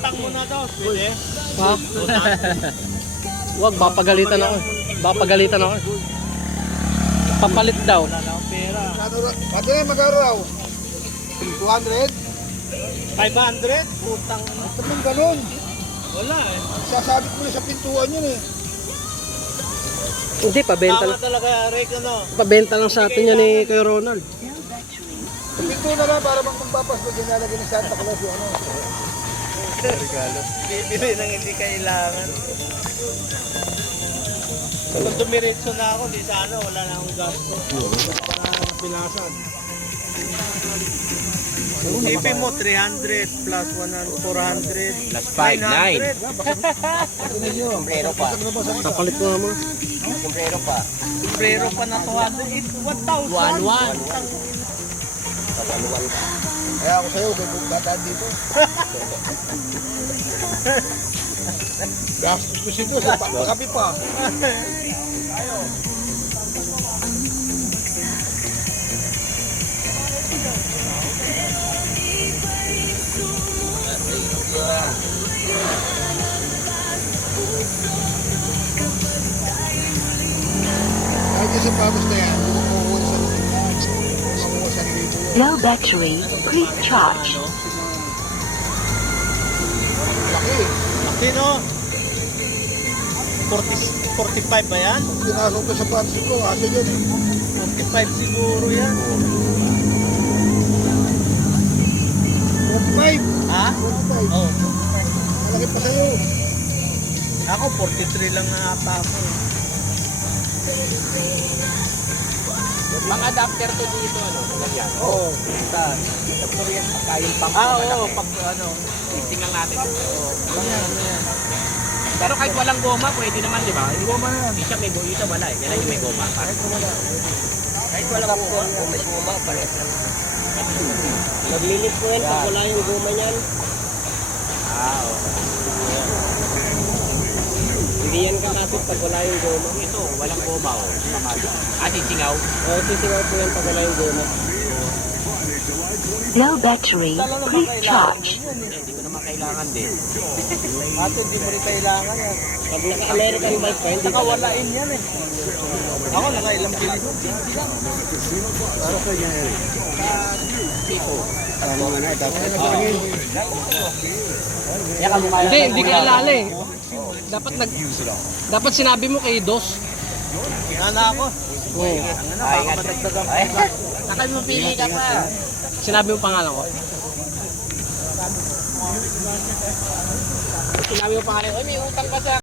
Utang mo na daw, pwede? Ha? Wag, papagalitan ako. Papagalitan ako. Papalit daw. Wala na akong pera. Pati na magkano raw? 200? 500? Utang. Ba't naman ganun? Wala eh. Sasabit mo na sa pintuan yun eh. Hindi, pabenta Tama lang. talaga, Rick, ano? Pabenta lang sa atin yan ni Kuya Ronald. Sa pintuan na lang para bang magpapas na ginalagay ni Santa Claus yung ano. Bibili nang hindi kailangan. Kung dumiretso na ako, di sana wala na akong gasto. Para pinasan. Isipin mo, 300 plus 100, 400 Plus 5, 9. 900. Sombrero pa. Papalit mo naman. Sombrero pa. Sombrero pa na 200. 1,000. 1,100. Kaya ako sa'yo, kay bugbataan dito. Gastos ko siya doon, pakapi pa. Kahit yung sapatos na yan, kumukuha sa libo. Low battery, please charge. Laki. Laki no? 45 ba yan? Pinasok ko sa sapatos ko, asa yun eh. 45 siguro yan. 45. Ha? 45. Oh. Malaki pa sa'yo. Ako 43 lang na ata ako. Mga adapter to dito, ano? Ganyan. Oo. Sa Korean pagkain pump. Oo, pag ano. Testing lang natin. Yan. Pero kahit walang goma, pwede naman, di ba? Yung goma na yan. Isa may isa wala eh. Kailan yung may goma. Kahit walang goma, kung may goma, pares lang. Naglilit po yan pag wala yung guma niyan. Okay. Hindi yan kakapit pag wala yung guma. Ito, walang goma, oh. Sisingaw. Sisingaw po yan pag wala yung guma. Low battery, please charge. Hindi ko naman kailangan din. Ato, hindi mo rin kailangan yan. Pag naka-American bike ka, hindi ka Nakawalain yan eh. Ako nakailang bilis. Para sa inyo, Eric. Tama nga na, dapat na pangin. Hindi ka alala eh. Dapat sinabi mo kay Dos. Nana ako. Oo. Baka madagdagan pa. Nakal mo pili ka pa. Sinabi mo pangalan ko. Sinabi mo pangalan, may utang ka sa